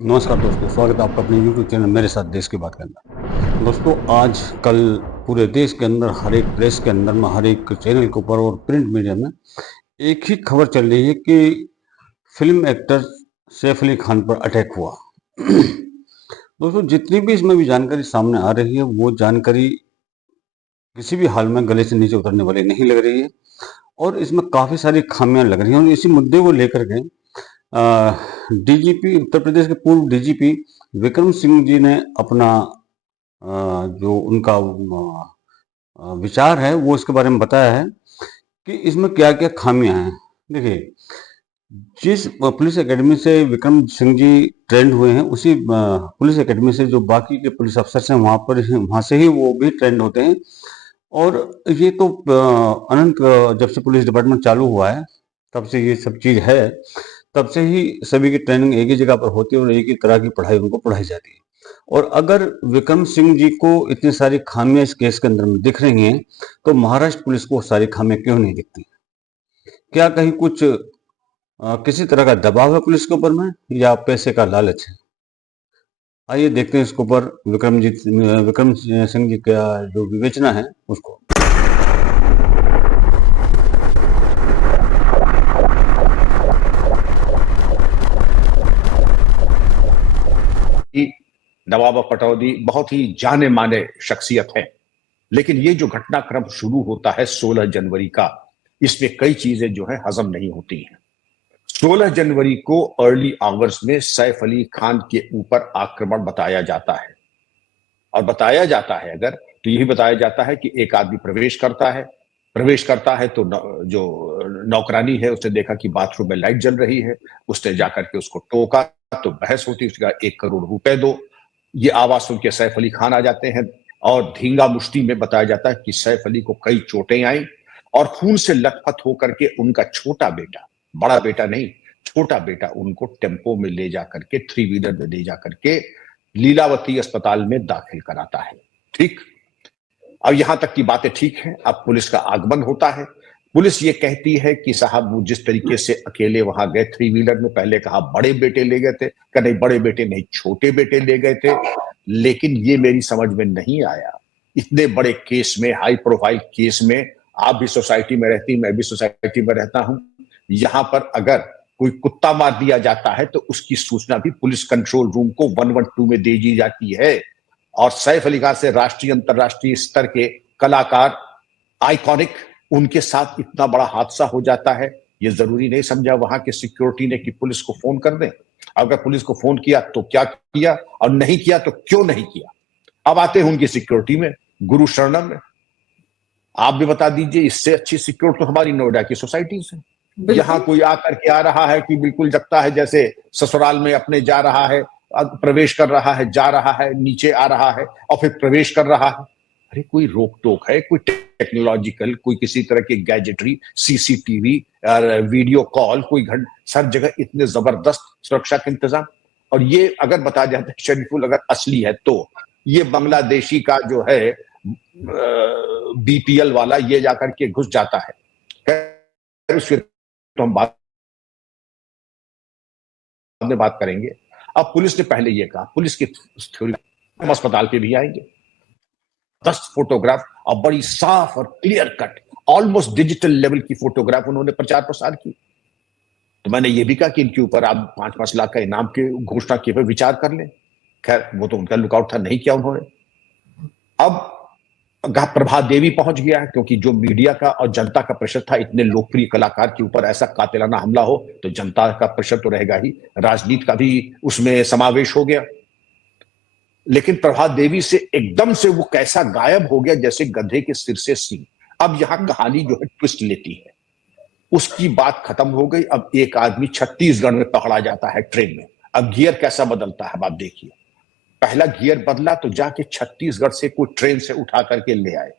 नमस्कार दोस्तों, स्वागत है आपका अपने यूट्यूब चैनल मेरे साथ देश की बात के अंदर। दोस्तों, आज कल पूरे देश के अंदर हर एक प्रेस के अंदर में, हर एक चैनल के ऊपर और प्रिंट मीडिया में एक ही खबर चल रही है कि फिल्म एक्टर सैफ अली खान पर अटैक हुआ। दोस्तों, जितनी भी इसमें भी जानकारी सामने आ रही है, वो जानकारी किसी भी हाल में गले से नीचे उतरने वाली नहीं लग रही है और इसमें काफ़ी सारी खामियां लग रही हैं। और इसी मुद्दे को लेकर के डीजीपी, उत्तर प्रदेश के पूर्व डीजीपी विक्रम सिंह जी ने अपना जो उनका विचार है वो इसके बारे में बताया है कि इसमें क्या क्या खामियां हैं। देखिए, जिस पुलिस एकेडमी से विक्रम सिंह जी ट्रेंड हुए हैं, उसी पुलिस एकेडमी से जो बाकी के पुलिस अफसर हैं वहां से ही वो भी ट्रेंड होते हैं। और ये तो अनंत जब से पुलिस डिपार्टमेंट चालू हुआ है तब से ये सब चीज है। तब से ही सभी की ट्रेनिंग एक ही जगह पर होती है और एक ही तरह की पढ़ाई उनको पढ़ाई जाती है। और अगर विक्रम सिंह जी को इतनी सारी खामियां इस केस के अंदर में दिख रही हैं, तो महाराष्ट्र पुलिस को सारी खामियां क्यों नहीं दिखती? क्या कहीं कुछ किसी तरह का दबाव है पुलिस के ऊपर में, या पैसे का लालच है? आइए देखते हैं इसके ऊपर विक्रम सिंह जी का जो विवेचना है उसको। कि नवाब पटौदी बहुत ही जाने माने शख्सियत है। लेकिन ये जो घटनाक्रम शुरू होता है 16 जनवरी का, इसमें कई चीजें जो है हजम नहीं होती हैं। 16 जनवरी को अर्ली आवर्स में सैफ अली खान के ऊपर आक्रमण बताया जाता है। और बताया जाता है अगर, तो यही बताया जाता है कि एक आदमी प्रवेश करता है तो जो नौकरानी है उसने देखा कि बाथरूम में लाइट जल रही है। उसने जाकर के उसको टोका तो बहस होती, उसने कहा 1 करोड़ रुपए दो। ये आवाज सुन के सैफ अली खान आ जाते हैं और धींगा मुष्टि में बताया जाता है कि सैफ अली को कई चोटें आई और खून से लथपथ होकर के उनका छोटा बेटा, बड़ा बेटा नहीं, छोटा बेटा उनको टेम्पो में ले जाकर के, 3 व्हीलर में ले जाकर के लीलावती अस्पताल में दाखिल कराता है। ठीक, अब यहां तक की बातें ठीक है। अब पुलिस का आगमन होता है। पुलिस ये कहती है कि साहब वो जिस तरीके से अकेले वहां गए 3 व्हीलर में, पहले कहा बड़े बेटे ले गए थे, कहा नहीं बड़े बेटे नहीं छोटे बेटे ले गए थे। लेकिन ये मेरी समझ में नहीं आया, इतने बड़े केस में, हाई प्रोफाइल केस में, आप भी सोसाइटी में रहती, मैं भी सोसाइटी में रहता हूं, यहां पर अगर कोई कुत्ता मार दिया जाता है तो उसकी सूचना भी पुलिस कंट्रोल रूम को 112 में दे दी जाती है। और सैफ अली खान से राष्ट्रीय अंतरराष्ट्रीय स्तर के कलाकार, आइकॉनिक, उनके साथ इतना बड़ा हादसा हो जाता है। ये जरूरी नहीं समझा वहां के सिक्योरिटी ने कि पुलिस को फोन कर दें। अगर पुलिस को फोन किया तो क्या किया, और नहीं किया तो क्यों नहीं किया। अब आते हैं उनकी सिक्योरिटी में, गुरु शरणम में। आप भी बता दीजिए, इससे अच्छी सिक्योरिटी तो हमारी नोएडा की सोसाइटी से। यहाँ कोई आकर के आ रहा है कि बिल्कुल लगता है जैसे ससुराल में अपने जा रहा है, प्रवेश कर रहा है, जा रहा है, नीचे आ रहा है और फिर प्रवेश कर रहा है। अरे कोई रोक टोक है, कोई टेक्नोलॉजिकल, कोई किसी तरह की गैजेटरी, सीसीटीवी, वीडियो कॉल, कोई हर जगह इतने जबरदस्त सुरक्षा के इंतजाम। और ये अगर बताया जाता है शरीफुल अगर असली है तो ये बांग्लादेशी का जो है बीपीएल वाला, ये जाकर के घुस जाता है। उसके तो हम बाद में बात करेंगे। अब पुलिस ने पहले ये कहा, पुलिस की थ्योरी, हम अस्पताल पे भी आएंगे। 10 फोटोग्राफ और बड़ी साफ और clear cut, almost digital level की फोटोग्राफ उन्होंने प्रचार प्रसार की। तो मैंने ये भी कहा कि इनके ऊपर आप 5-5 लाख का इनाम की घोषणा किए पर विचार कर लें। खैर वो तो उनका लुकआउट था, नहीं किया उन्होंने। अब प्रभात देवी पहुंच गया है, क्योंकि जो मीडिया का और जनता का प्रेशर था, इतने लोकप्रिय कलाकार के ऊपर ऐसा कातिलाना हमला हो तो जनता का प्रेशर तो रहेगा ही, राजनीति का भी उसमें समावेश हो गया। लेकिन प्रभात देवी से एकदम से वो कैसा गायब हो गया जैसे गधे के सिर से सींग। अब यहां कहानी जो है ट्विस्ट लेती है, उसकी बात खत्म हो गई। अब एक आदमी छत्तीसगढ़ में पकड़ा जाता है ट्रेन में। अब गियर कैसा बदलता है आप देखिए, पहला गियर बदला तो जाके छत्तीसगढ़ से कोई ट्रेन से उठा करके ले आए।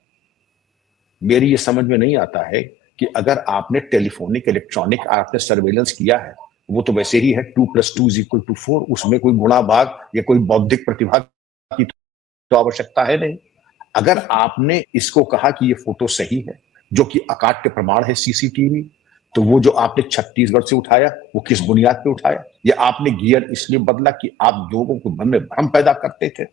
मेरी ये समझ में नहीं आता है कि अगर आपने टेलीफोनिक, इलेक्ट्रॉनिक आपने सर्वेलेंस किया है, वो तो वैसे ही है 2+2=4, उसमें कोई गुणा भाग या कोई बौद्धिक प्रतिभा की तो आवश्यकता है नहीं। अगर आपने इसको कहा कि ये फोटो सही है, जो कि अकाट्य प्रमाण है सीसीटीवी, तो वो जो आपने छत्तीसगढ़ से उठाया वो किस बुनियाद पे उठाया? या आपने गियर इसलिए बदला कि आप लोगों को मन में भ्रम पैदा करते थे?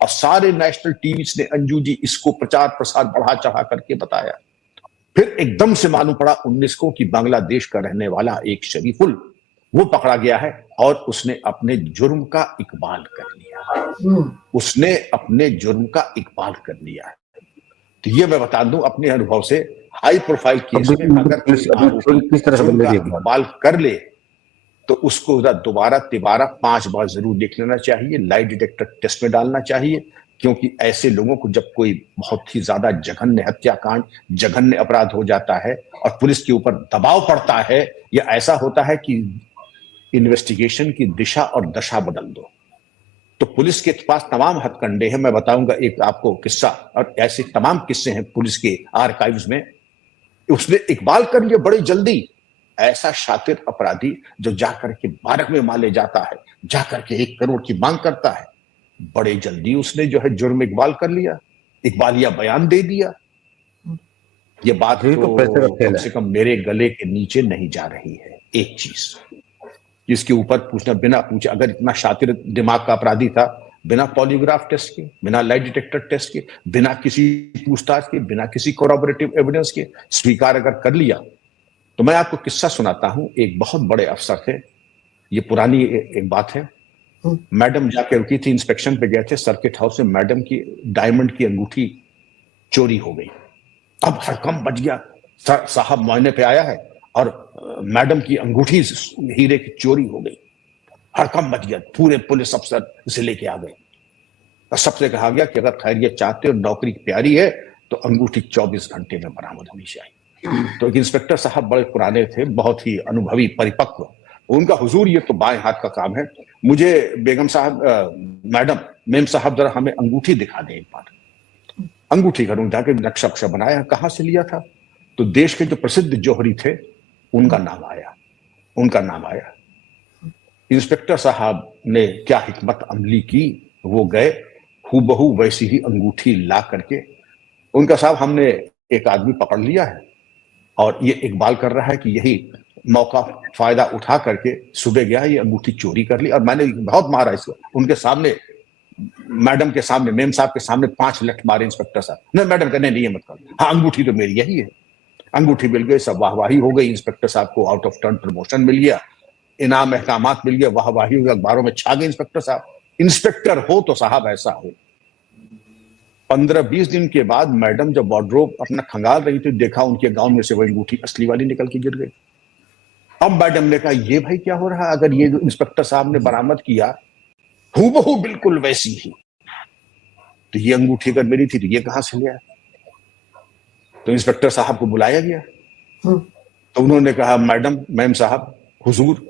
और सारे नेशनल टीवी ने अंजू जी इसको प्रचार प्रसार बढ़ा चढ़ा करके बताया। फिर एकदम से मालूम पड़ा 19 को कि बांग्लादेश का रहने वाला एक शरीफुल वो पकड़ा गया है और उसने अपने जुर्म का इकबाल कर लिया। उसने अपने जुर्म का इकबाल कर लिया है। तो ये मैं बता दूं अपने अनुभव से, हाई प्रोफाइल केस में अगर कोई आरोपी किस तरह से जुर्म बदले का थे? इकबाल कर ले तो उसको दोबारा तिबारा 5 बार जरूर देख लेना चाहिए, लाई डिटेक्टर टेस्ट में डालना चाहिए, क्योंकि ऐसे लोगों को जब कोई बहुत ही ज्यादा जघन्य हत्याकांड, जघन्य अपराध हो जाता है और पुलिस के ऊपर दबाव पड़ता है, या ऐसा होता है कि इन्वेस्टिगेशन की दिशा और दशा बदल दो, तो पुलिस के पास तमाम हथकंडे हैं। मैं बताऊंगा एक आपको किस्सा, और ऐसे तमाम किस्से हैं पुलिस के आर्काइव्स में। उसने इकबाल कर लिया बड़े जल्दी। ऐसा शातिर अपराधी जो जाकर के बारक में माले जाता है, जाकर के 1 करोड़ की मांग करता है, बड़े जल्दी उसने जो है जुर्म इकबाल कर लिया, इकबालिया बयान दे दिया। ये बात यही तो तो पैसे का खेल कम है। से कम मेरे गले के नीचे नहीं जा रही है। एक चीज इसके ऊपर पूछना, बिना पूछे, अगर इतना शातिर दिमाग का अपराधी था, बिना पॉलीग्राफ टेस्ट के, बिना लाई डिटेक्टर टेस्ट के, बिना किसी पूछताछ के, बिना किसी कोरॉबरेटिव एविडेंस के स्वीकार अगर कर लिया, तो मैं आपको किस्सा सुनाता हूं। एक बहुत बड़े अफसर थे, ये पुरानी एक बात है। मैडम जाके रुकी थी, इंस्पेक्शन पे गए थे सर्किट हाउस में, मैडम की डायमंड की अंगूठी चोरी हो गई। अब हड़कंप मच गया, साहब मुआयने पे आया है और मैडम की अंगूठी हीरे की चोरी हो गई। हड़कंप मच गया, पूरे पुलिस अफसर जिले के आ गए और सबसे कहा गया कि अगर खैरियत चाहते हो, नौकरी प्यारी है, तो अंगूठी 24 घंटे में बरामद होनी चाहिए। तो एक इंस्पेक्टर साहब बड़े पुराने थे, बहुत ही अनुभवी, परिपक्व, उनका हुजूर ये तो बाएं हाथ का काम है, मुझे बेगम साहब, मैडम, मेम साहब जरा हमें अंगूठी दिखा दें एक बार। अंगूठी का जाके नक्शा वक्शा बनाया, कहां से लिया था, तो देश के जो प्रसिद्ध जौहरी थे उनका नाम आया, उनका नाम आया। इंस्पेक्टर साहब ने क्या हिकमत अमली की, वो गए, हूबहू वैसी ही अंगूठी ला करके, उनका साहब हमने एक आदमी पकड़ लिया है और ये इकबाल कर रहा है कि यही मौका फायदा उठा करके सुबह गया, ये अंगूठी चोरी कर ली, और मैंने बहुत मारा इसको, उनके सामने, मैडम के सामने, मेम साहब के सामने 5 लठ मारे इंस्पेक्टर साहब। नहीं मैडम कहने नहीं, मत कर, हाँ अंगूठी तो मेरी यही है। अंगूठी मिल गई, सब वाहवाही हो गई, इंस्पेक्टर साहब को आउट ऑफ टर्न प्रमोशन मिल गया, इनाम एहकामात मिल गया, वाहवाही हो गई, अखबारों में छा गए इंस्पेक्टर साहब। इंस्पेक्टर हो तो साहब ऐसा हो। 15-20 दिन के बाद मैडम जब वार्डरोब अपना खंगाल रही थी, देखा उनके गाउन में से वो अंगूठी असली वाली निकल के गिर गई। अब मैडम ने कहा ये भाई क्या हो रहा है, अगर ये जो इंस्पेक्टर साहब ने बरामद किया हूबहू बिल्कुल वैसी ही, तो ये अंगूठी अगर मेरी थी तो ये कहां से लिया? तो इंस्पेक्टर साहब को बुलाया गया, तो उन्होंने कहा मैडम, मैम साहब, हुजूर,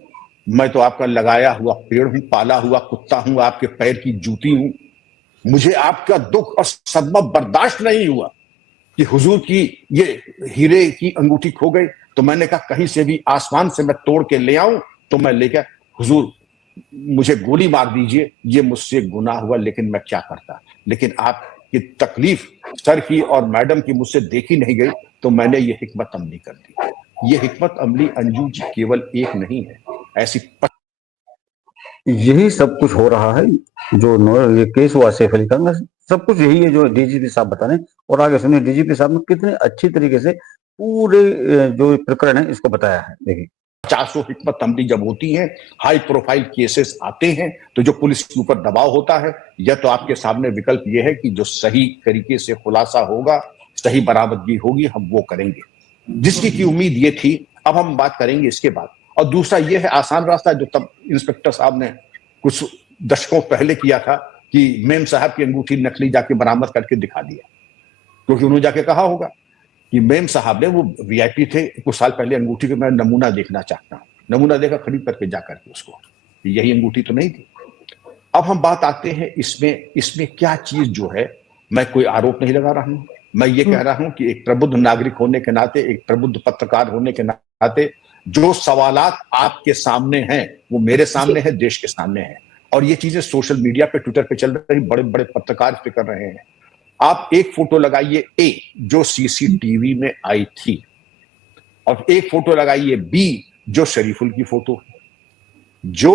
मैं तो आपका लगाया हुआ पेड़ हूं, पाला हुआ कुत्ता हूं, आपके पैर की जूती हूं, मुझे आपका दुख और सदमा बर्दाश्त नहीं हुआ कि हुजूर की ये हीरे की अंगूठी खो गई। तो मैंने कहा कहीं से भी आसमान से मैं तोड़ के ले आऊं तो मैं लेकर, हुजूर मुझे गोली मार दीजिए, ये मुझसे गुनाह हुआ, लेकिन मैं क्या करता। लेकिन आपकी तकलीफ सर की और मैडम की मुझसे देखी नहीं गई, तो मैंने ये हिकमत अमली कर दी। ये हिकमत अमली अंजू जी केवल एक नहीं है, ऐसी यही सब कुछ हो रहा है जो ये केस हुआ सैफ अली खान का, सब कुछ यही है जो डीजीपी साहब बता रहे हैं। और आगे सुनिए डीजीपी साहब ने कितने अच्छी तरीके से पूरे जो प्रकरण है इसको बताया है, देखिए। 400 हिकमत अमली जब होती हैं, हाई प्रोफाइल केसेस आते हैं, तो जो पुलिस के ऊपर दबाव होता है, या तो आपके सामने विकल्प ये है कि जो सही तरीके से खुलासा होगा, सही बरामदगी होगी, हम वो करेंगे, जिसकी की उम्मीद ये थी। अब हम बात करेंगे इसके बाद। और दूसरा ये है आसान रास्ता, जो तब इंस्पेक्टर साहब ने कुछ दशकों पहले किया था, कि मेम साहब की अंगूठी नकली जाके बरामद करके दिखा दिया, क्योंकि उन्होंने जाके कहा होगा कि मेम साहब ने, वो वीआईपी थे, कुछ साल पहले अंगूठी का मैं नमूना देखना चाहता हूं, नमूना देखा, खरीद करके जाकर के उसको, यही अंगूठी तो नहीं थी। अब हम बात आते हैं इसमें क्या चीज जो है, मैं कोई आरोप नहीं लगा रहा हूं, मैं ये कह रहा हूं कि एक प्रबुद्ध नागरिक होने के नाते, एक प्रबुद्ध पत्रकार होने के नाते, जो सवालात आपके सामने हैं वो मेरे सामने है, देश के सामने है, और ये चीजें सोशल मीडिया पे, ट्विटर पे चल रही, बड़े बड़े पत्रकार इस पे कर रहे हैं। आप एक फोटो लगाइए, ए जो सीसीटीवी में आई थी, और एक फोटो लगाइए बी, जो शरीफुल की फोटो है। जो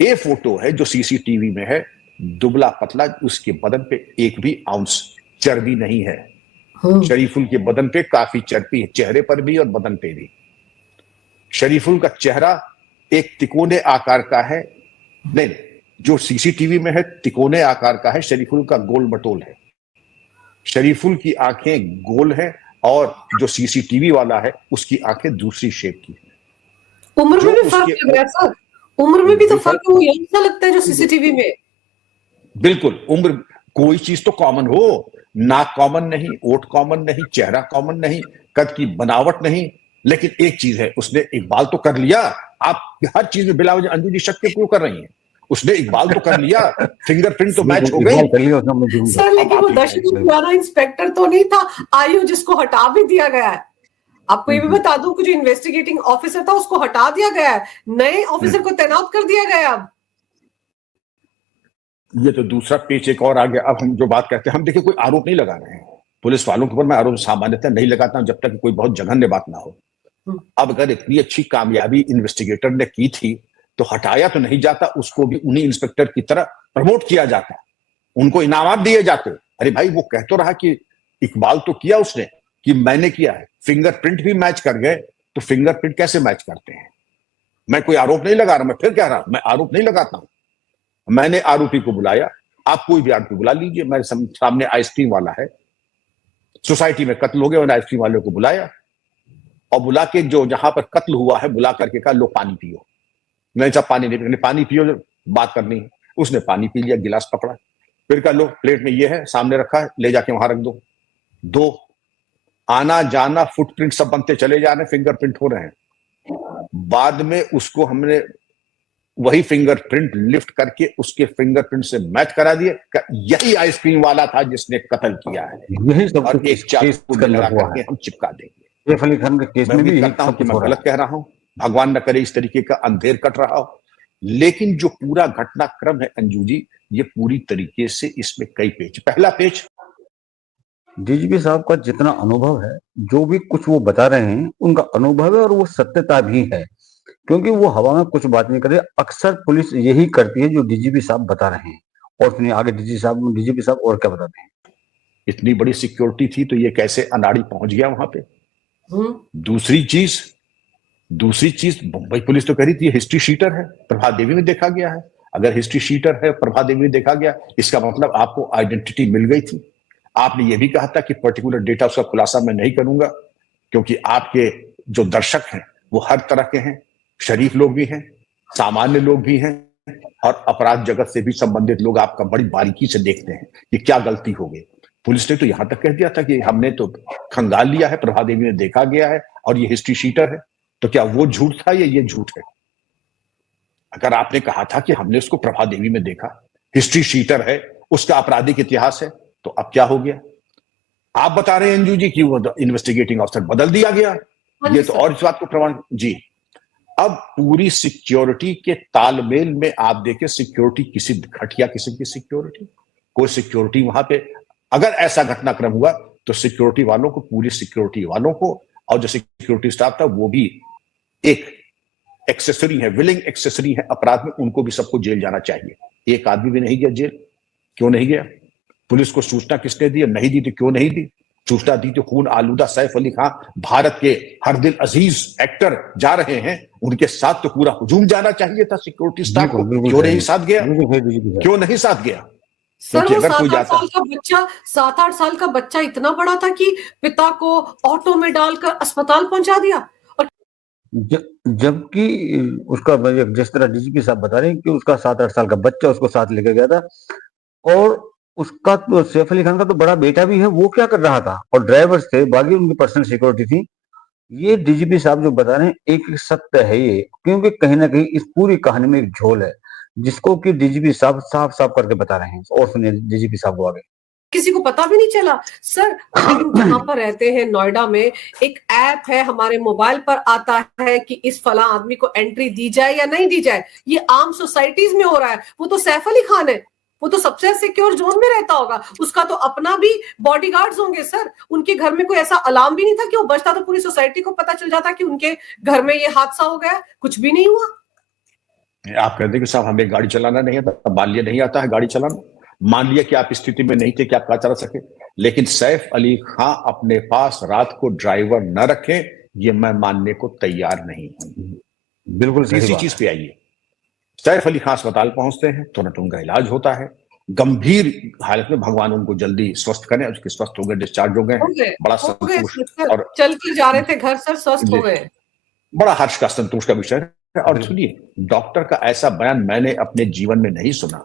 ए फोटो है जो सीसीटीवी में है, दुबला पतला, उसके बदन पे एक भी आउंस चर्बी नहीं है। शरीफुल के बदन पे काफी चर्बी है, चेहरे पर भी और बदन पे भी। शरीफुल का चेहरा एक तिकोने आकार का है, नहीं, जो सीसीटीवी में है तिकोने आकार का है, शरीफुल का गोल मटोल है। शरीफुल की आंखें गोल है और जो सीसीटीवी वाला है उसकी आंखें दूसरी शेप की है। उम्र में भी फर्क लग रहा है सर, उम्र में भी तो फर्क है, वो यही सा लगता है जो सीसीटीवी में। बिल्कुल, उम्र, कोई चीज तो कॉमन हो, नाक कॉमन नहीं, ओठ कॉमन नहीं, चेहरा कॉमन नहीं, कद की बनावट नहीं, लेकिन एक चीज है, उसने इकबाल तो कर लिया। आप हर चीज में बिला वजह अंजू जी शक क्यों कर रही हैं? उसने इकबाल तो कर लिया, फिंगरप्रिंट तो मैच हो गई सर। लेकिन वो दशरथ इंस्पेक्टर तो नहीं था आयु, जिसको हटा भी दिया गया है। आपको ये भी बता दूं कि जो इन्वेस्टिगेटिंग ऑफिसर था उसको हटा दिया गया है, नए ऑफिसर को तैनात कर दिया गया। अब ये तो दूसरा पेच एक और आ गया। अब हम जो बात कहते हैं, हम देखिए कोई आरोप नहीं लगा रहे हैं पुलिस वालों के ऊपर, मैं आरोप सामान्यतः नहीं लगाता हूं जब तक कोई बहुत जघन्य बात ना हो। अब अगर इतनी अच्छी कामयाबी इन्वेस्टिगेटर ने की थी तो हटाया तो नहीं जाता, उसको भी उन्हीं इंस्पेक्टर की तरह प्रमोट किया जाता, उनको इनामात दिए जाते। अरे भाई, वो कह तो रहा कि इकबाल तो किया उसने, कि मैंने किया है, फिंगरप्रिंट भी मैच कर गए, तो फिंगरप्रिंट कैसे मैच करते हैं? मैं कोई आरोप नहीं लगा रहा, मैं फिर कह रहा हूं मैं आरोप नहीं लगाता हूं। मैंने आरोपी को बुलाया, आप कोई भी आरोपी बुला लीजिए, मेरे सामने आइसक्रीम वाला है, सोसाइटी में कत्ल हो गया, मैंने आइसक्रीम वाले को बुलाया और बुला के जो जहां पर कत्ल हुआ है बुला करके कहा लो पानी पियो। नहीं साहब पानी नहीं, पानी पियो, बात करनी है। उसने पानी पी लिया, गिलास पकड़ा, फिर कहा लो प्लेट में ये है, सामने रखा है, ले जाके वहां रख दो। आना जाना फुटप्रिंट सब बनते चले जा रहे हैं, फिंगरप्रिंट हो रहे हैं। बाद में उसको हमने वही फिंगरप्रिंट लिफ्ट करके उसके फिंगरप्रिंट से मैच करा दिए, यही आइसक्रीम वाला था जिसने कत्ल किया है, यही सब और एक चाकू लगा करके हम चिपका देंगे। सैफ अली खान के केस में भी करता हूं कि मैं गलत कह रहा हूं, भगवान न करे इस तरीके का अंधेर कट रहा हो, लेकिन जो पूरा घटनाक्रम है अंजू जी, ये पूरी तरीके से इसमें कई पेच। पहला पेच, डीजीपी साहब का जितना अनुभव है, जो भी कुछ वो बता रहे हैं उनका अनुभव है और वो सत्यता भी है, क्योंकि वो हवा में कुछ बात नहीं कर रहे। अक्सर पुलिस यही करती है जो डीजीपी साहब बता रहे हैं। और सुनिए आगे डीजीपी साहब और क्या बताते हैं। इतनी बड़ी सिक्योरिटी थी तो ये कैसे अनाड़ी पहुंच गया वहां पे? दूसरी चीज मुंबई पुलिस तो कह रही थी हिस्ट्री शीटर है, प्रभा देवी में देखा गया है। अगर हिस्ट्री शीटर है, प्रभा देवी में देखा गया, इसका मतलब आपको आइडेंटिटी मिल गई थी। आपने ये भी कहा था कि पर्टिकुलर डेटा उसका खुलासा मैं नहीं करूंगा, क्योंकि आपके जो दर्शक हैं वो हर तरह के हैं, शरीफ लोग भी हैं, सामान्य लोग भी हैं, और अपराध जगत से भी संबंधित लोग आपका बड़ी बारीकी से देखते हैं कि क्या गलती हो गई। पुलिस ने तो यहां तक कह दिया था कि हमने तो खंगाल लिया है, प्रभा देवी में देखा गया है और ये हिस्ट्री शीटर है। तो क्या वो झूठ था या ये झूठ है? अगर आपने कहा था कि हमने उसको प्रभा देवी में देखा, हिस्ट्री शीटर है, उसका आपराधिक इतिहास है, तो अब क्या हो गया? आप बता रहे हैं अंजू जी कि वो इन्वेस्टिगेटिंग ऑफिसर बदल दिया गया, ये तो और इस बात को प्रमाण जी। अब पूरी सिक्योरिटी के तालमेल में आप देखें, सिक्योरिटी किसी घटिया किस्म की सिक्योरिटी, कोई सिक्योरिटी वहां पे, अगर ऐसा घटनाक्रम हुआ तो सिक्योरिटी वालों को, पूरी सिक्योरिटी वालों को, और जो सिक्योरिटी स्टाफ था वो भी एक एक्सेसरी है, विलिंग एक्सेसरी है अपराध में, उनको भी सबको जेल जाना चाहिए। एक आदमी भी नहीं गया जेल, क्यों नहीं गया? पुलिस को सूचना किसने दी? नहीं दी तो क्यों नहीं दी? सूचना दी तो खून आलूदा सैफ अली खान, भारत के हर दिल अजीज एक्टर जा रहे हैं, उनके साथ तो पूरा हुजूम जाना चाहिए था सिक्योरिटी स्टाफ को, क्यों नहीं साथ गया? क्यों नहीं साथ गया? सर वो 7-8 साल का बच्चा, 7-8 साल का बच्चा इतना बड़ा था कि पिता को ऑटो में डालकर अस्पताल पहुंचा दिया। और जबकि उसका, जिस तरह डीजीपी साहब बता रहे हैं कि उसका 7-8 साल का बच्चा उसको साथ लेकर गया था, और उसका तो सैफ अली खान का तो बड़ा बेटा भी है, वो क्या कर रहा था? और ड्राइवर्स थे, बाकी उनकी पर्सनल सिक्योरिटी थी। ये डीजीपी साहब जो बता रहे हैं एक सत्य है ये, क्योंकि कहीं ना कहीं इस पूरी कहानी में एक झोल है जिसको कि डीजीपी साहब साफ साफ करके बता रहे हैं। और सुनिए डीजीपी साहब को आगे। किसी को पता भी नहीं चला सर। हम जहां पर रहते हैं नोएडा में, एक ऐप है, हमारे मोबाइल पर आता है कि इस फला आदमी को एंट्री दी जाए या नहीं दी जाए। ये आम सोसाइटीज में हो रहा है। वो तो सैफ अली खान है, वो तो सबसे सिक्योर जोन में रहता होगा, उसका तो अपना भी बॉडीगार्ड्स होंगे सर। उनके घर में कोई ऐसा अलार्म भी नहीं था कि वो बचता तो पूरी सोसाइटी को पता चल जाता कि उनके घर में ये हादसा हो गया? कुछ भी नहीं हुआ। आप कहते हैं कि साहब हमें गाड़ी चलाना नहीं आता, मान लिया नहीं आता है गाड़ी चलाना, मान लिया कि आप स्थिति में नहीं थे कि आप कार चला सके, लेकिन सैफ अली खां अपने पास रात को ड्राइवर न रखें, ये मैं मानने को तैयार नहीं हूं। बिल्कुल सही इसी बात चीज है। पे आइए, सैफ अली खां अस्पताल पहुंचते हैं, तुरंत उनका इलाज होता है, गंभीर हालत में, भगवान उनको जल्दी स्वस्थ करें, उसके स्वस्थ हो गए, डिस्चार्ज हो गए हो हैं, गए बड़ा हो गए संतोष सर, और चल कर जा रहे थे घर सर, स्वस्थ हो गए। बड़ा हर्ष का, संतोष का विषय है। और बिल्कुल। सुनिए, डॉक्टर का ऐसा बयान मैंने अपने जीवन में नहीं सुना,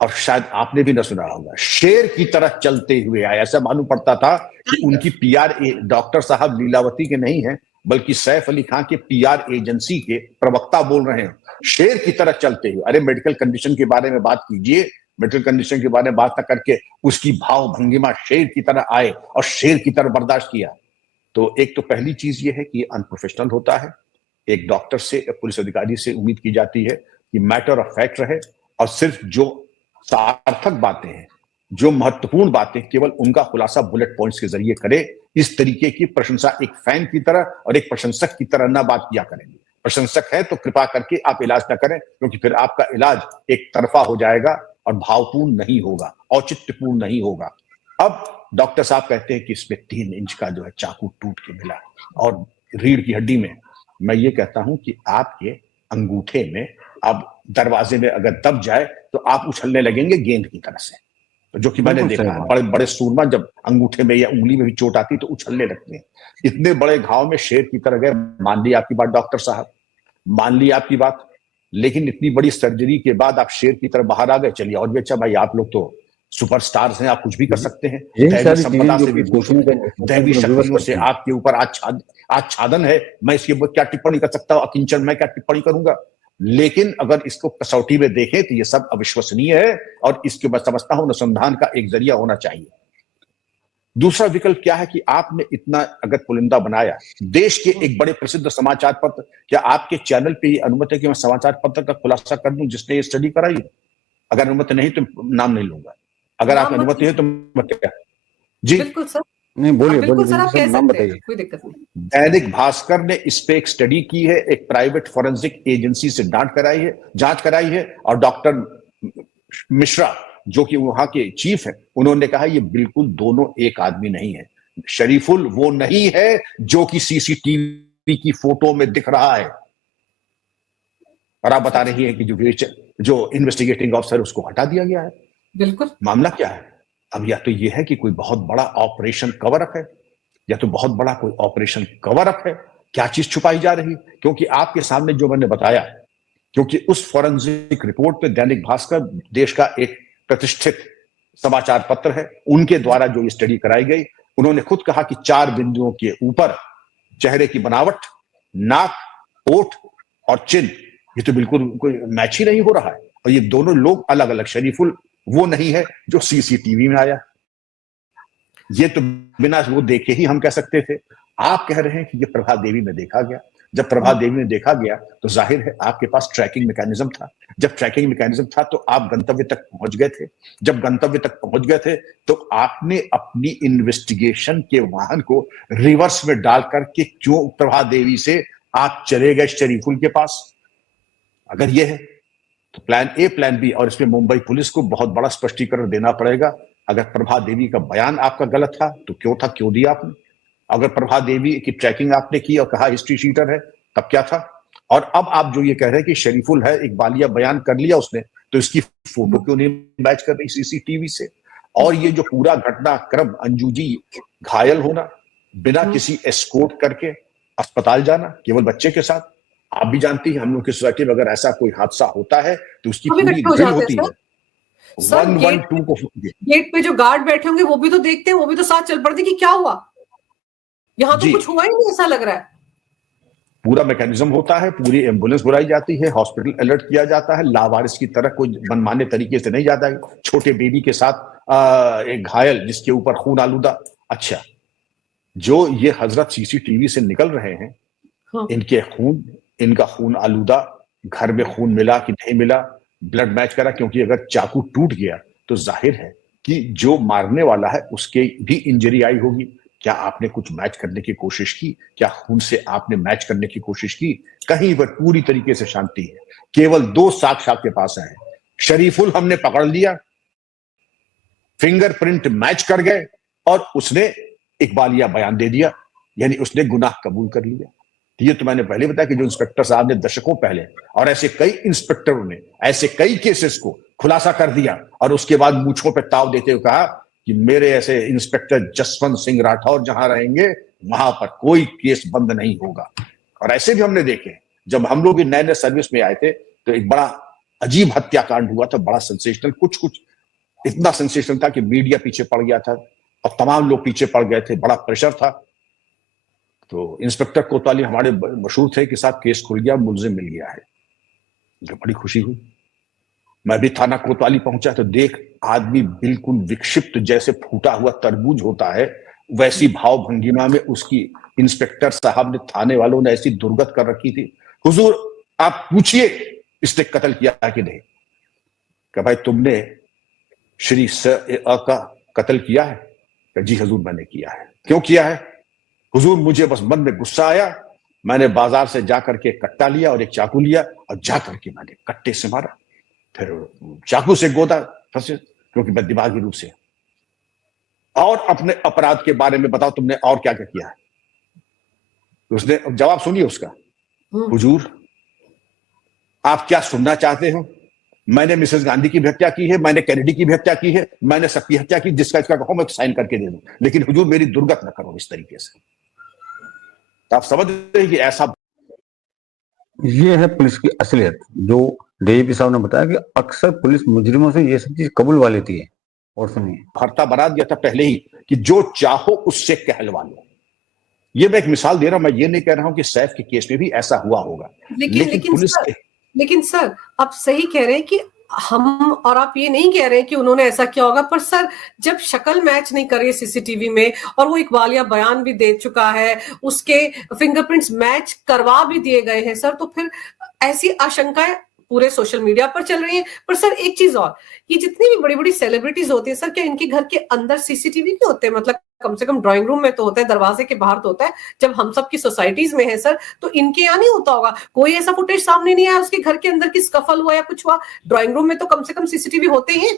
और शायद आपने भी ना सुना होगा। शेर की तरह चलते हुए आए, ऐसा मालूम पड़ता था कि उनकी पीआर डॉक्टर साहब लीलावती के नहीं है, बल्कि सैफ अली खां के पीआर एजेंसी के प्रवक्ता बोल रहे हैं, शेर की तरह चलते हुए। अरे मेडिकल कंडीशन के बारे में बात कीजिए, मेडिकल कंडीशन के बारे में बात न करके उसकी भाव भंगिमा शेर की तरह आए और शेर की तरह बर्दाश्त किया। तो एक तो पहली चीज ये है कि अनप्रोफेशनल होता है। एक डॉक्टर से, पुलिस अधिकारी से उम्मीद की जाती है कि मैटर ऑफ फैक्ट रहे और सिर्फ जो सार्थक बातें हैं, जो महत्वपूर्ण बातें, केवल उनका खुलासा बुलेट पॉइंट्स के जरिए करे। इस तरीके की प्रशंसा एक फैन की तरह और एक प्रशंसक की तरह ना बात किया करेंगे। प्रशंसक है तो कृपा करके आप इलाज ना करें, क्योंकि फिर आपका इलाज एक तरफा हो जाएगा और भावपूर्ण नहीं होगा, औचित्यपूर्ण नहीं होगा। अब डॉक्टर साहब कहते हैं कि इसमें 3 इंच का जो है चाकू टूट के मिला और रीढ़ की हड्डी में। मैं ये कहता हूं कि आपके अंगूठे में अब दरवाजे में अगर दब जाए तो आप उछलने लगेंगे गेंद की तरह से, जो कि मैंने बिल्कुल सही देखा है। बात। बड़े बड़े सूरमा जब अंगूठे में या उंगली में भी चोट आती तो उछलने लगते हैं। इतने बड़े घाव में शेर की तरह गए। मान ली आपकी बात डॉक्टर साहब, मान ली आपकी बात, लेकिन इतनी बड़ी सर्जरी के बाद आप शेर की तरह बाहर आ गए। चलिए और भी अच्छा, भाई आप लोग तो सुपरस्टार्स हैं, आप कुछ भी कर सकते हैं। यही दैवी सारी संपदा चीजें जो से कि विभूषित सोचने हैं, का दैवी विवश शक्तियों से करती हैं। आपके ऊपर आच्छादन है। मैं इसके ऊपर क्या टिप्पणी कर सकता हूं? अकिंचन मैं क्या टिप्पणी करूंगा? लेकिन अगर इसको कसौटी में देखें तो ये सब अविश्वसनीय है और इसके मैं समझता हूं अनुसंधान का एक जरिया होना चाहिए। दूसरा विकल्प क्या है कि आपने इतना अगर पुलिंदा बनाया, देश के एक बड़े प्रसिद्ध समाचार पत्र, क्या आपके चैनल पे ये अनुमति है कि मैं समाचार पत्र का खुलासा कर दूं जिसने ये स्टडी कराई है? अगर अनुमति नहीं तो नाम नहीं लूंगा, अगर आप अनुमति है तो मैं क्या? जी बिल्कुल सर, नहीं, बोलिए बिल्कुल बोलिए सर, आप सर, कह नाम सकते हैं, बताइए। कोई दिक्कत नहीं। दैनिक भास्कर ने इस पे एक स्टडी की है, एक प्राइवेट फॉरेंसिक एजेंसी से जांच कराई है, और डॉक्टर मिश्रा जो कि वहां के चीफ है, उन्होंने कहा ये बिल्कुल दोनों एक आदमी नहीं है। शरीफुल वो नहीं है जो कि सीसीटीवी की फोटो में दिख रहा है। और आप बता रही है कि जो इन्वेस्टिगेटिंग ऑफिसर उसको हटा दिया गया है। बिल्कुल। मामला क्या है? अब या तो ये है कि कोई बहुत बड़ा ऑपरेशन कवर अप है, या तो बहुत बड़ा कोई ऑपरेशन कवर अप है। क्या चीज छुपाई जा रही? क्योंकि आपके सामने जो मैंने बताया, क्योंकि उस फॉरेंसिक रिपोर्ट पे दैनिक भास्कर देश का एक प्रतिष्ठित समाचार पत्र है, उनके द्वारा जो स्टडी कराई गई, उन्होंने खुद कहा कि 4 बिंदुओं के ऊपर चेहरे की बनावट, नाक, ओठ और चिन, ये तो बिल्कुल कोई मैच ही नहीं हो रहा है। और ये दोनों लोग अलग अलग। शरीफुल वो नहीं है जो सीसीटीवी में आया, ये तो बिना वो देखे ही हम कह सकते थे। आप कह रहे हैं कि ये प्रभा देवी में देखा गया। जब प्रभा देवी में देखा गया तो जाहिर है आपके पास ट्रैकिंग मैकेनिज्म था। जब ट्रैकिंग मैकेनिज्म था तो आप गंतव्य तक पहुंच गए थे। जब गंतव्य तक पहुंच गए थे तो आपने अपनी इन्वेस्टिगेशन के वाहन को रिवर्स में डाल करके क्यों प्रभा देवी से आप चले गए शरीफुल के पास? अगर ये है तो प्लान ए, प्लान बी, और इसमें मुंबई पुलिस को बहुत बड़ा स्पष्टीकरण देना पड़ेगा। अगर प्रभा देवी का बयान आपका गलत था तो क्यों था, क्यों दिया आपने? अगर प्रभा देवी की ट्रैकिंग आपने की और कहा हिस्ट्री शीटर है, तब क्या था? और अब आप जो ये कह रहे हैं कि शरीफुल है, एक बालिया बयान कर लिया उसने, तो इसकी फोटो क्यों नहीं मैच कर रही सीसीटीवी से? और ये जो पूरा घटनाक्रम, अंजू जी घायल होना, बिना किसी एस्कॉर्ट करके अस्पताल जाना, केवल बच्चे के साथ, आप भी जानती हैं हम लोग की सोसाइटी में अगर ऐसा कोई हादसा होता है तो उसकी अभी पूरी इकट्ठे हो ड्रिल जाते होती हैं है। सर। 112 को गेट पे जो गार्ड बैठे होंगे वो भी तो देखते हैं, वो भी तो साथ चल पड़ते कि क्या हुआ, यहाँ तो जी, कुछ हुआ ही नहीं ऐसा लग रहा है। पूरा मैकेनिज्म होता है, पूरी एम्बुलेंस बुलाई जाती है, हॉस्पिटल अलर्ट किया जाता है, लावारिस की तरह कोई मनमाने तरीके से नहीं जाता है। छोटे बेबी के साथ एक घायल जिसके ऊपर खून आलूदा। अच्छा, जो ये हजरत सीसीटीवी से निकल रहे हैं, हाँ। इनका खून आलूदा, घर में खून मिला कि नहीं मिला, ब्लड मैच करा, क्योंकि अगर चाकू टूट गया तो जाहिर है कि जो मारने वाला है उसके भी इंजरी आई होगी। क्या आपने कुछ मैच करने की कोशिश की? क्या खून से आपने मैच करने की कोशिश की? कहीं पर पूरी तरीके से शांति है। केवल 2 साक्ष्य आपके पास आए। शरीफुल हमने पकड़ लिया, फिंगरप्रिंट मैच कर गए और उसने इकबालिया बयान दे दिया, यानी उसने गुनाह कबूल कर लिया। ये तो मैंने पहले बताया कि जो इंस्पेक्टर साहब ने दशकों पहले और ऐसे कई इंस्पेक्टरों ने ऐसे कई केसेस को खुलासा कर दिया और उसके बाद मूंछों पे ताव देते हुए कहा कि मेरे ऐसे इंस्पेक्टर जसवंत सिंह राठौर जहां रहेंगे वहां पर कोई केस बंद नहीं होगा। और ऐसे भी हमने देखे, जब हम लोग नए नए सर्विस में आए थे तो एक बड़ा अजीब हत्याकांड हुआ था, बड़ा सेंसेशनल, कुछ इतना सेंसेशनल था कि मीडिया पीछे पड़ गया था और तमाम लोग पीछे पड़ गए थे, बड़ा प्रेशर था। तो इंस्पेक्टर कोतवाली हमारे मशहूर थे कि साहब केस खुल गया, मुलजिम मिल गया है। मुझे बड़ी खुशी हुई। मैं भी थाना कोतवाली पहुंचा तो देख आदमी बिल्कुल विक्षिप्त, जैसे फूटा हुआ तरबूज होता है वैसी भाव भंगिमा में उसकी इंस्पेक्टर साहब ने, थाने वालों ने ऐसी दुर्गत कर रखी थी। हुजूर आप पूछिए इसने कत्ल किया कि नहीं? कि भाई तुमने श्री का कत्ल किया है? कि जी हजूर मैंने किया है। क्यों किया है? हुजूर मुझे बस मन में गुस्सा आया, मैंने बाजार से जाकर के कट्टा लिया और एक चाकू लिया और जाकर के मैंने कट्टे से मारा, फिर चाकू से गोदा फंसे, क्योंकि मैं दिमागी रूप से। और अपने अपराध के बारे में बताओ तुमने और क्या क्या किया है? उसने जवाब सुनिए उसका, हुजूर आप क्या सुनना चाहते हो? मैंने मिसेस गांधी की भी हत्या की है, मैंने कैनेडी की भी हत्या की है, मैंने सबकी हत्या की, जिसका इसका कहो मैं साइन करके दे दूं, लेकिन हुजूर मेरी दुर्गत न करो इस तरीके से। तो आप समझ रहे हैं कि ऐसा, ये है पुलिस की असलियत, जो डीजीपी साहब ने बताया कि अक्सर पुलिस मुजरिमों से ये सब चीज कबूलवा लेती है। और सुनिए, भरता बना दिया था पहले ही कि जो चाहो उससे कहलवा लो। ये मैं एक मिसाल दे रहा हूं, मैं ये नहीं कह रहा हूं कि सैफ के केस में भी ऐसा हुआ होगा, लेकिन पुलिस के। लेकिन सर आप सही कह रहे हैं कि हम, और आप ये नहीं कह रहे हैं कि उन्होंने ऐसा किया होगा, पर सर जब शक्ल मैच नहीं कर रही है सीसीटीवी में और वो इकबालिया बयान भी दे चुका है, उसके फिंगरप्रिंट्स मैच करवा भी दिए गए हैं सर, तो फिर ऐसी आशंकाएं पूरे सोशल मीडिया पर चल रही है। पर सर एक चीज और, ये जितनी भी बड़ी बड़ी सेलिब्रिटीज होती है सर, क्या इनके घर के अंदर सीसीटीवी नहीं होते? मतलब कम से कम ड्राइंग रूम में तो होता है, दरवाजे के बाहर तो होता है। जब हम सब की सोसाइटीज में है सर, तो इनके यहाँ नहीं होता होगा? कोई ऐसा फुटेज सामने नहीं आया उसके घर के अंदर की स्कफल हुआ या कुछ हुआ? ड्राइंग रूम में तो कम से कम सीसीटीवी होते ही हैं।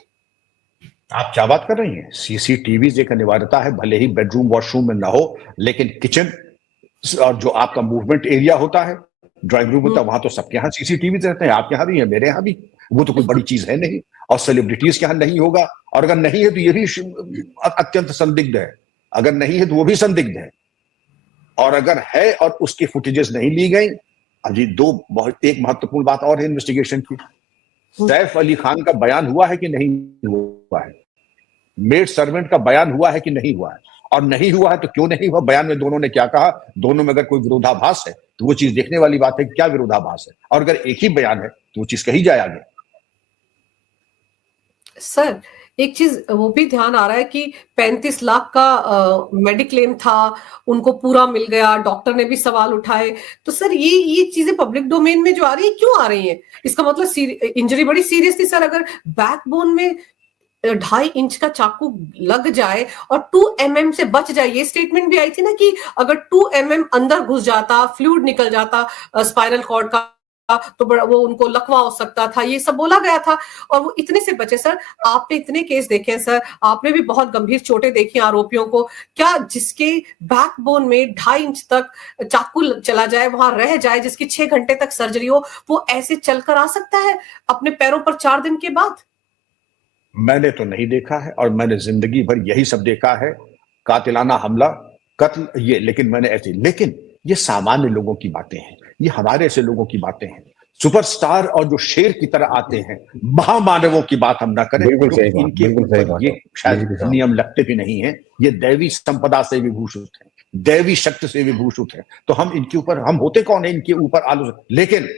आप क्या बात कर रही हैं? सीसीटीवी एक अनिवार्यता है, भले ही बेडरूम वॉशरूम में ना हो, लेकिन किचन और जो आपका मूवमेंट एरिया होता है, ड्राइंग रूम होता है, वहां तो सबके यहाँ सीसीटीवी रहते हैं। आपके यहाँ भी है, मेरे यहाँ भी। वो तो कोई बड़ी चीज है नहीं, और सेलिब्रिटीज के यहाँ नहीं होगा, और अगर नहीं है तो ये भी अत्यंत संदिग्ध है। अगर नहीं है तो वो भी संदिग्ध है, और अगर है और उसकी फुटेजेस नहीं ली गई। अभी एक महत्वपूर्ण बात और है इन्वेस्टिगेशन की, सैफ अली खान का बयान हुआ है कि नहीं हुआ है? मेड सर्वेंट का बयान हुआ है कि नहीं हुआ है? और नहीं हुआ है तो क्यों नहीं हुआ? बयान में दोनों ने क्या कहा? दोनों में अगर कोई विरोधाभास है तो वो चीज देखने वाली बात है कि क्या विरोधाभास है, और अगर एक ही बयान है तो वो चीज कही जाए आगे। सर एक चीज वो भी ध्यान आ रहा है कि 35 लाख का मेडिक्लेम था, उनको पूरा मिल गया, डॉक्टर ने भी सवाल उठाए। तो सर ये चीजें पब्लिक डोमेन में जो आ रही है, क्यों आ रही है? इसका मतलब इंजरी बड़ी सीरियस थी सर। अगर बैकबोन में 2.5 इंच का चाकू लग जाए और 2 mm से बच जाए, ये स्टेटमेंट भी आई थी ना कि अगर 2 mm अंदर घुस जाता, फ्लूइड निकल जाता स्पाइनल कॉर्ड का, तो बड़ा वो उनको लकवा हो सकता था, ये सब बोला गया था, और वो इतने से बचे। सर आपने इतने केस देखे हैं सर, आपने भी बहुत गंभीर चोटें देखी आरोपियों को, क्या जिसके बैकबोन में 2.5 इंच तक चाकू चला जाए, वहां रह जाए, जिसकी 6 घंटे तक सर्जरी हो, वो ऐसे चलकर आ सकता है अपने पैरों पर 4 दिन के बाद? मैंने तो नहीं देखा है, और मैंने जिंदगी भर यही सब देखा है, कातिलाना हमला, कत्ल, ये। लेकिन ये सामान्य लोगों की बातें हैं, ये हमारे ऐसे लोगों की बातें हैं। सुपरस्टार और जो शेर की तरह आते हैं, महामानवों की बात हम ना करें, बिल्कुल सही बात, इनके बिल्कुल सही बात। ये शायद नियम लगते भी नहीं है। ये दैवी संपदा से विभूषित है, दैवी शक्ति से विभूषित है, तो हम इनके ऊपर, हम होते कौन है इनके ऊपर आलोचना? लेकिन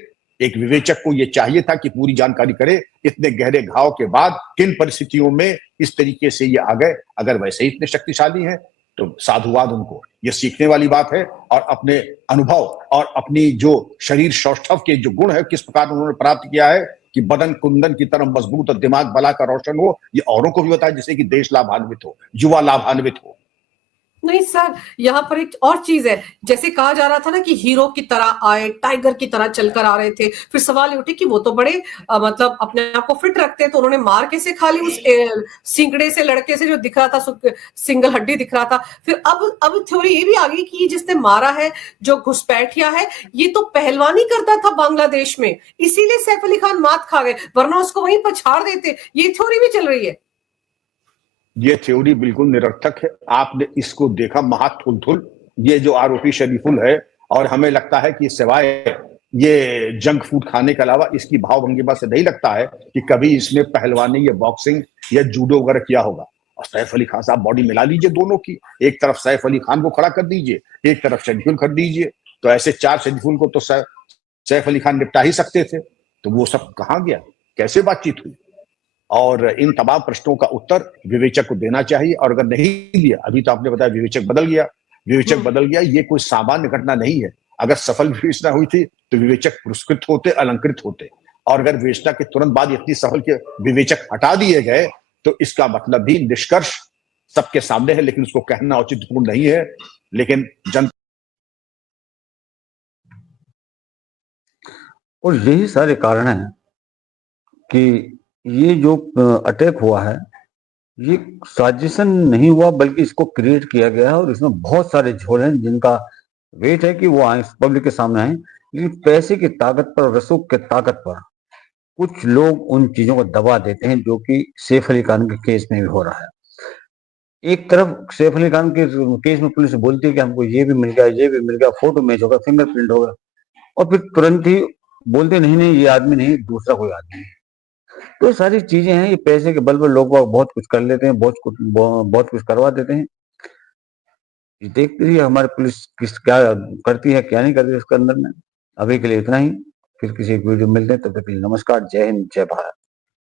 एक विवेचक को यह चाहिए था कि पूरी जानकारी करे, इतने गहरे घाव के बाद किन परिस्थितियों में इस तरीके से ये आ गए। अगर वैसे ही इतने शक्तिशाली हैं तो साधुवाद उनको, ये सीखने वाली बात है। और अपने अनुभव और अपनी जो शरीर सौष्ठव के जो गुण है, किस प्रकार उन्होंने प्राप्त किया है, कि बदन कुंदन की तरह मजबूत और दिमाग भला का रोशन हो, ये औरों को भी बताए, जिससे कि देश लाभान्वित हो, युवा लाभान्वित हो। नहीं सर, यहाँ पर एक और चीज है, जैसे कहा जा रहा था ना कि हीरो की तरह आए, टाइगर की तरह चलकर आ रहे थे, फिर सवाल ये उठे कि वो तो बड़े मतलब अपने आप को फिट रखते हैं, तो उन्होंने मार कैसे खा ली उस सिंगड़े से लड़के से जो दिख रहा था, सिंगल हड्डी दिख रहा था। फिर अब थ्योरी ये भी आ गई कि जिसने मारा है, जो घुसपैठिया है, ये तो पहलवानी करता था बांग्लादेश में, इसीलिए सैफ अली खान मात खा गए, वरना उसको वहीं पर छाड़ देते। ये थ्योरी भी चल रही है। ये थ्योरी बिल्कुल निरर्थक है। आपने इसको देखा महाथुलथुल, ये जो आरोपी शरीफुल है, और हमें लगता है कि सिवाय ये जंक फूड खाने के अलावा इसकी भाव भंगिमा से नहीं लगता है कि कभी इसने पहलवानी या बॉक्सिंग या जूडो वगैरह किया होगा। और सैफ अली खान साहब, बॉडी मिला लीजिए दोनों की, एक तरफ सैफ अली खान को खड़ा कर दीजिए, एक तरफ शरीफुल कर दीजिए, तो ऐसे चार शरीफुल को तो सैफ अली खान निपटा ही सकते थे। तो वो सब कहाँ गया, कैसे बातचीत हुई? और इन तमाम प्रश्नों का उत्तर विवेचक को देना चाहिए, और अगर नहीं दिया, अभी तो आपने बताया विवेचक बदल गया, विवेचक बदल गया, ये कोई सामान्य घटना नहीं है। अगर सफल विवेचना हुई थी तो विवेचक पुरस्कृत होते, अलंकृत होते, और अगर विवेचना के तुरंत बाद इतनी सफल के विवेचक हटा दिए गए तो इसका मतलब भी निष्कर्ष सबके सामने है, लेकिन उसको कहना औचित्यपूर्ण नहीं है। लेकिन जन और यही सारे कारण हैं कि ये जो अटैक हुआ है, ये साजिशन नहीं हुआ, बल्कि इसको क्रिएट किया गया है, और इसमें बहुत सारे झोल हैं जिनका वेट है कि वो आए पब्लिक के सामने आए। लेकिन पैसे की ताकत पर, रसूख की ताकत पर कुछ लोग उन चीजों को दबा देते हैं, जो कि सैफ अली खान के केस में भी हो रहा है। एक तरफ सैफ अली खान के केस में पुलिस बोलती है कि हमको ये भी मिल गया, ये भी मिल गया, फोटो मैच होगा, फिंगरप्रिंट होगा, और फिर तुरंत ही बोलते नहीं नहीं ये आदमी नहीं, दूसरा कोई आदमी है। तो ये सारी चीजें हैं, ये पैसे के बल पर लोग बहुत कुछ कर लेते हैं, बहुत कुछ करवा देते हैं। ये देखते रहिए हमारी पुलिस किस क्या करती है, क्या नहीं करती है इसके अंदर में। अभी के लिए इतना ही, फिर किसी वीडियो मिलते हैं, तब तक के लिए नमस्कार, जय हिंद, जय भारत।